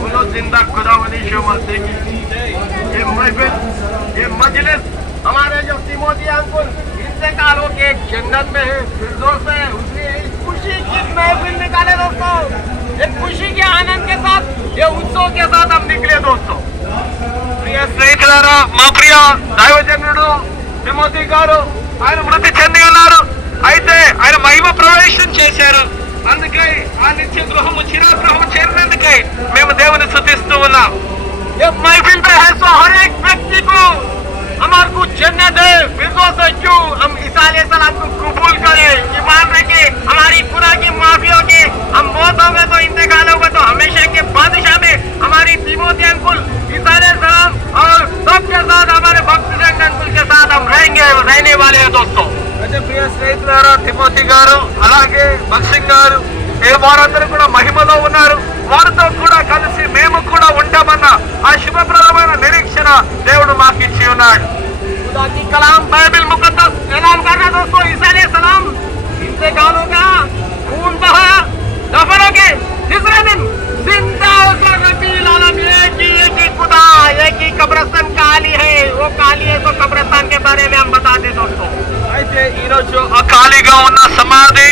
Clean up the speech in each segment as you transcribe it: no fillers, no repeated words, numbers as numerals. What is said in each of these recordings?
बोलो जिंदा खुदा वली शो मसीह की। ये महफिल, ये मजलिस हमारे जो तिमोथी अंकुल इंतकाल हो के जन्नत में है, फिरदौस में है, उसने इस खुशी की महफिल निकाले दोस्तों। एक खुशी के आनंद के साथ, ये उत्सव के साथ हम निकले दोस्तों। ప్రియ స్నేహితులారా, మా ప్రియ దైవజనుడు తిమోతి గారు ఆయన మృతి చెంది ఉన్నారు. అయితే ఆయన మహిమ ప్రవేశం చేశారు. అందుకే ఆ నిత్య గృహము చిరాగృహము చేరినందుకే మేము దేవుని స్తుతిస్తూ ఉన్నాం. ये महफिल में है सो हर एक व्यक्ति को हमारे को जन्नत है, फिरदौस है। क्यों हम ईसा अलैहिस्सलाम को कबूल करें, ईमान रखें, हमारी गुनाह की माफी होगी। हम मौत होंगे तो इंतकाल होगा तो हमेशा के बादशाह में हमारी तिमोथी अंकुल ईसा अलैहिस्सलाम और सबके साथ हमारे भक्तजन अंकुल के साथ हम रहेंगे, रहने वाले हैं दोस्तों। అయితే ప్రియ స్నేహితులారా, తిమోతి గారు అలాగే భక్సింగ్ గారు వారందరూ కూడా మహిమలో ఉన్నారు. వారితో కూడా కలిసి మేము కూడా ఉంటామన్న ఆ శుభప్రదమైన నిరీక్షణ దేవుడు మాకు ఇచ్చి ఉన్నాడు. खुदा की कलाम बाइबल मुकद्दस ऐलान कर रहा दोस्तों, ईसा अलैहिस्सलाम इंतकाल होगा, खून बहा, दफन हो गए, तीसरे दिन जिंदा होकर रब्बुल आलमीन एक ही खुदा, एक ही कब्रिस्तान खाली है। वो खाली है तो कब्रिस्तान के बारे में हम बताते दोस्तों। అయితే ఈరోజు ఆ ఖాళీగా ఉన్న సమాధి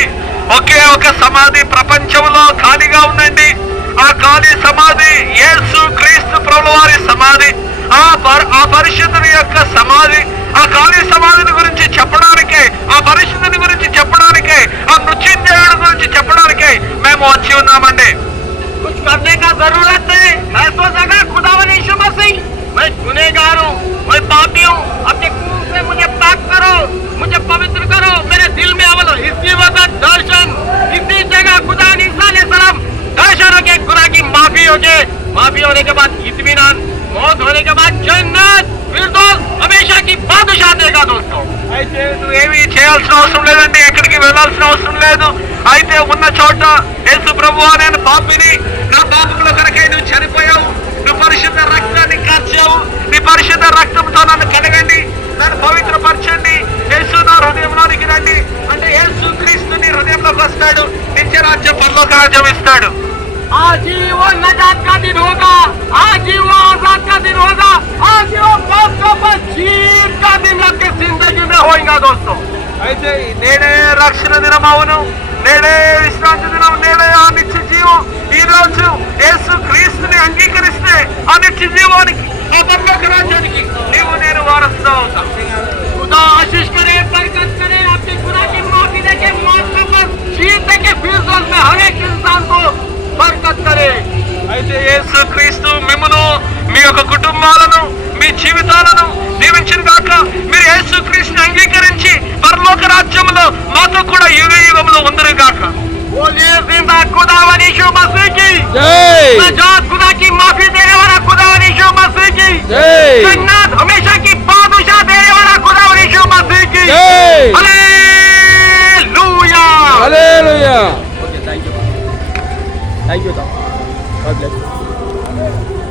ఒకే ఒక సమాధి ప్రపంచంలో ఖాళీగా ఉందండి. ఆ ఖాళీ సమాధి యేసు క్రీస్తు ప్రభువు వారి సమాధి, ఆ పరిశుద్ధుని యొక్క సమాధి. ఆ ఖాళీ సమాధిని గురించి చెప్పడానికే, ఆ పరిశుద్ధుని గురించి చెప్పడానికే, ఆ మృత్యుంజయుడి గురించి చెప్పడానికే మేము వచ్చి ఉన్నామండి. कुछ करने का जरूरत है, मैं तो जगह खुदावंद यीशु मसीह, मैं गुनहगार हूँ, मैं पापी हूँ, अपने खून से मुझे पाक करो, मुझे पवित्र करो, मेरे दिल में अमल हो। इसी वक्त दर्शन, इसी जगह खुदावंद ईसा अलैहिस्सलाम दर्शन हो के गुनाह की माफी हो गए, माफी होने के बाद इत्मीनान, मौत होने के बाद जन्नत, फिरदौस, हमेशा की बादशाह देगा दोस्तों। అయితే నువ్వు ఏమీ చేయాల్సిన అవసరం లేదండి, ఎక్కడికి వెళ్లాల్సిన అవసరం లేదు. అయితే ఉన్న చోట యేసు ప్రభువా, నేను పాపిని, నా పాపముల కొరకై నువ్వు చనిపోయావు, నువ్వు పరిశుద్ధ రక్తాన్ని కార్చావు, నీ పరిశుద్ధ రక్తంతో నన్ను కడగండి, నన్ను పవిత్రపరచండి, యేసు నా హృదయంలోనికి రండి అంటే యేసు క్రీస్తు నీ హృదయంలోకి వస్తాడు, నిత్య రాజ్యం, పరలోక రాజ్యం ఇస్తాడు. आज ही वो नजात का दिन होगा, आज ही वो आजाद का दिन होगा, आज ही वो मौत के ऊपर जीत का दिन आपकी जिंदगी में होगा दोस्तों। అయితే నేడే రక్షణ దినం అవును, నేడే విశ్రాంతి దినం, నేడే ఆ నిత్య జీవం. ఈ రోజు యేసు క్రీస్తుని అంగీకరిస్తే ఆ నిత్య జీవానికి, ఆ పరలోక రాజ్యానికి నీవు నేను వారసులం అవుతాం. खुदा आशीष करे, बरकत करे, आपकी गुनाह की माफी देके, मौत के ऊपर जीत देके, फिरदौस में हर एक इंसान को బర్కత్ करे। అయితే యేసు క్రీస్తు మిమ్మును, మీ యొక్క కుటుంబాలను, మీ జీవితాలను దీవించిన గాక. మీరు యేసు క్రీస్తుని అంగీకరించి పరలోక రాజ్యంలో మాతో కూడా యుగ యుగంలో ఉందరు గాక. बोलिए जिंदा खुदावंद यीशु मसीह की जय, नजात खुदा की माफी देने वाला खुदावंद यीशु मसीह की जय, जन्नत हमेशा की बादशाह देने वाला खुदावंद यीशु मसीह की जय। Hallelujah, hallelujah. Thank you. God bless you.